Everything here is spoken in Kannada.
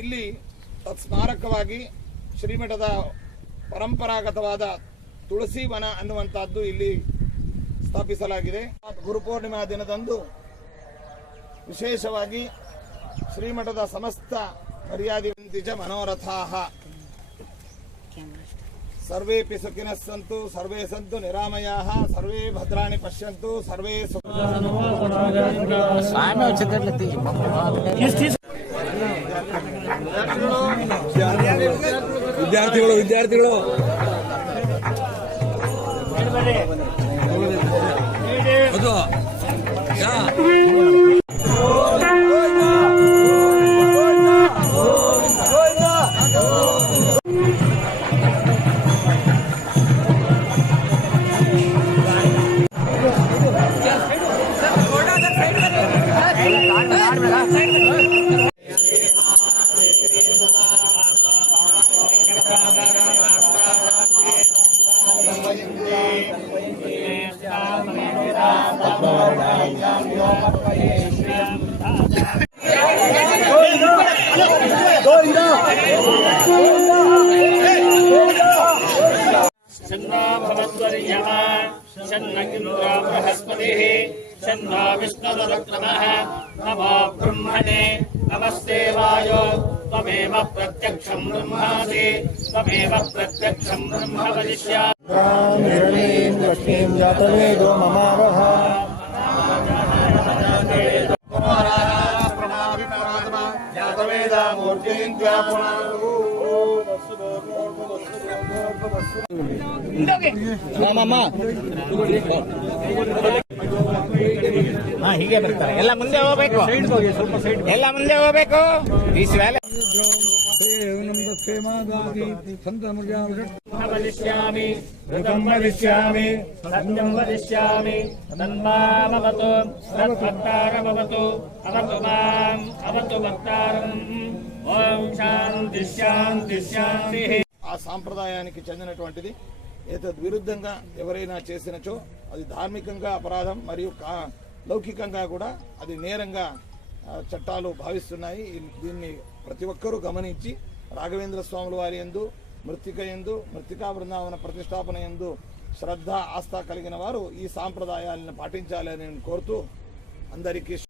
ಇಲ್ಲಿ ತತ್ಸ್ಮಾರಕವಾಗಿ ಶ್ರೀಮಠದ ಪರಂಪರಾಗತವಾದ ತುಳಸಿ ವನ ಅನ್ನುವಂತಹದ್ದು ಇಲ್ಲಿ ಸ್ಥಾಪಿಸಲಾಗಿದೆ. ಗುರುಪೂರ್ಣಿಮಾ ದಿನದಂದು ವಿಶೇಷವಾಗಿ ಶ್ರೀಮಠದ ಸಮಸ್ತ ಮರ್ಯಾದಿವಂತಿಚ ಮನೋರಥಾಃ ಸರ್ವೇಪಿ ಸುಖಿನಃ ಸಂತು ಸರ್ವೇ ಸಂತು ನಿರಾಮಯಾಃ ಸರ್ವೇ ಭದ್ರಾಣಿ ಪಶ್ಯಂತು ಸರ್ವೇ ವಿದ್ಯಾರ್ಥಿಗಳು बृहस्पतिः शन्नो विष्णुरुक्रमः नमो ब्रह्मणे नमस्ते वायो त्वमेव प्रत्यक्षं ब्रह्मासि त्वमेव प्रत्यक्षं ब्रह्म वदिष्यामि जातवेदो ममावह ಹೀಗೆ ಬರ್ತಾರೆ. ಎಲ್ಲ ಮುಂದೆ ಹೋಗ್ಬೇಕು, ಎಲ್ಲ ಮುಂದೆ ಹೋಗ್ಬೇಕು. ವದಿಷ್ಯಾಮಿ ಋತಂ ವದಿಷ್ಯಾಮಿ ಸತ್ಯಂ ವದಿಷ್ಯಾಮಿ ತನ್ಮಾಮವತು ತದ್ಭಕ್ತಾರಮವತು ಅವತು ಮಾಂ ಅವತು ಭಕ್ತಾರಂ. ఓం శాంతి శాంతి శాంతి. ఆ సాంప్రదాయానికి చెందినటువంటిది. ఏతద్విరుద్ధంగా ఎవరైనా చేసినచో అది ధార్మికంగా అపరాధం మరియు లౌకికంగా కూడా అది నేరంగా చట్టాలు భావిస్తున్నాయి. దీన్ని ప్రతి ఒక్కరూ గమనించి రాఘవేంద్ర స్వాముల వారి యందు మృత్తికా బృందావన ప్రతిష్టాపన యందు శ్రద్ధ ఆస్థ కలిగిన వారు ఈ సాంప్రదాయాలను పాటించాలని కోరుతూ అందరికీ